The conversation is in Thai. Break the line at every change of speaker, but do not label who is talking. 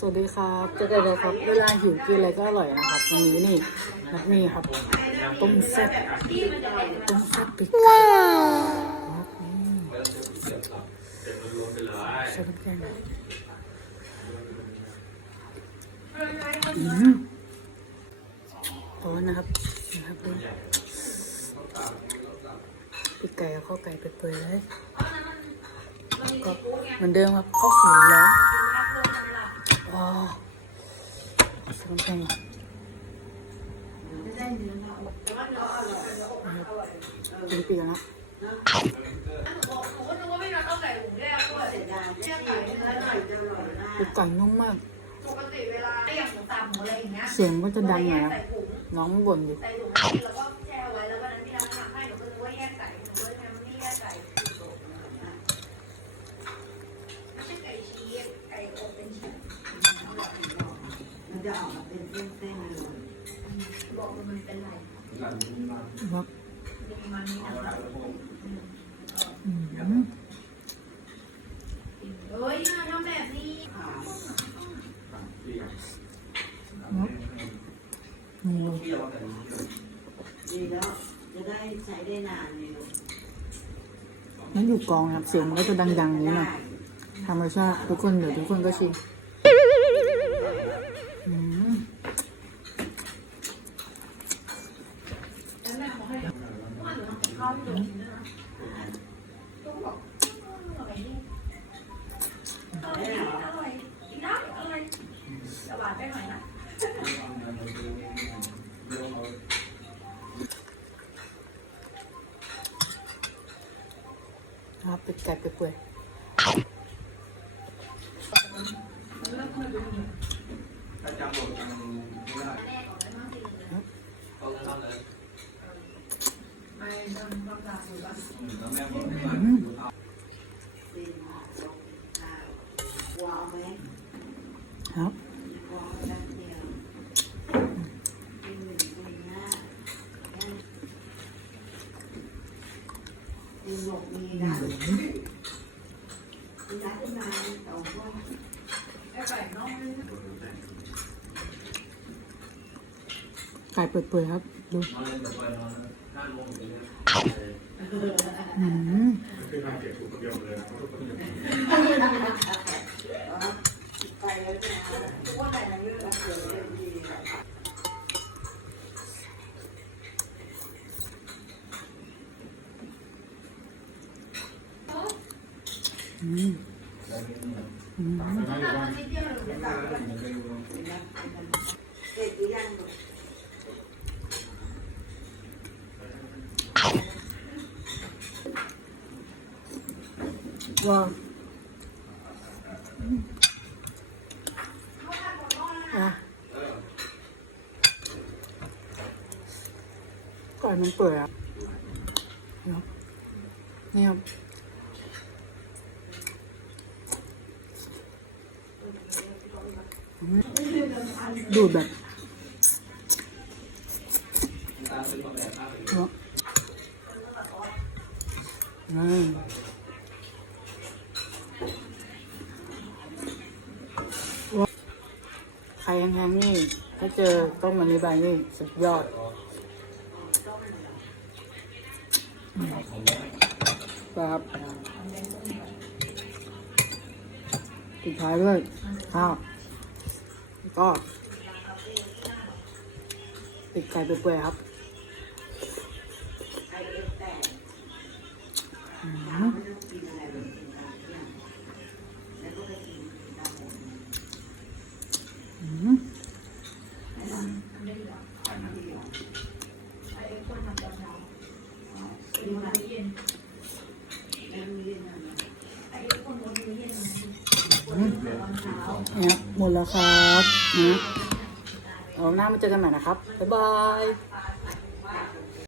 สวัสดีครับเจอกันเลยครับ เวลาหิวกินอะไรก็อร่อยนะครับวันนี้นี่นัดมีครับต้มแซ่บต้มแซ่บปิกไก่ครับนี่ใส่น้ำแกงอืมร้อนนะครับนะครับดูปิกไก่เอาข้าวไก่ไปเปื่อยๆเลยก็เหมือนเดิมครับข้าวสีแล้ว ว้าวสมุนไกินปีกันแล้วปีกไก่นุ่มมาก
ปกติเวลาอย่างหมูสับหมูอะไรอย่างเงี้ย
เสียงก็จะดังหน่อยนะ
ใส่ถุง
น้องบ่นอยู่
ใส่ถุงแล้วก็แช่ไว้แล้ววันนั้นพี่น้ำทำให้หนูก็นึกว่าแยกไก่หนูก็เลยทำไม่แยกไก่ไม่ใช่ไก่ชีสไก่อบเป็นชิ้น
มัน จะออกมาเป็นเส้นๆเลย
บอกว่ามันเป็นไร
ครับ
มันมีอะไร
อืม
เฮ้ยอย่าทำแบบนี้
ครับนี่
ดีแล้วจะได้ใช้ได้นานเลย
นั่นอยู่กองครับเสียงมันก็จะดังๆนี้น่อยธรรมชาติทุกคนเดี๋ยวทุกคนก็ชิม ครับปีกไก่เปื่อย
ถ้าจำบทจำไม่ได้ต้องทำเลยแล้วแม่บอ กว่า
ๆอืม
เป็นหอมลงข้าววาวไหม
ครับ
วาวแป๊บเดียเป็นหนึ่งเป็นห้าเป็นหกมีนะมีรักขึ้นมาสองคน
ไก่เปื่อยครับ ดู
อื
ม
ไปแล้วนะว่าแต่ละเรื่องเราเกิดเรื่องดี
อืมอืม
เด็กหรือยังลูก
ว้าวอืมอะไก่มันเปื่ อยอะครับนี่ครับอืมดูดแบบเนาะอืมใครแห้งๆนี่ ถ้าเจอต้มมันนี้ใบนี่สุดยอดครับสุดท้ายด้วยข้าวก็ ติดไก่เปื่อยๆครับ อืม
กินมาเย็นแล้วมีเย็นอะไร
เนี่ยหมดแล้วครับนะเอาหน้ามาเจอกันใหม่นะครับ บ๊ายบาย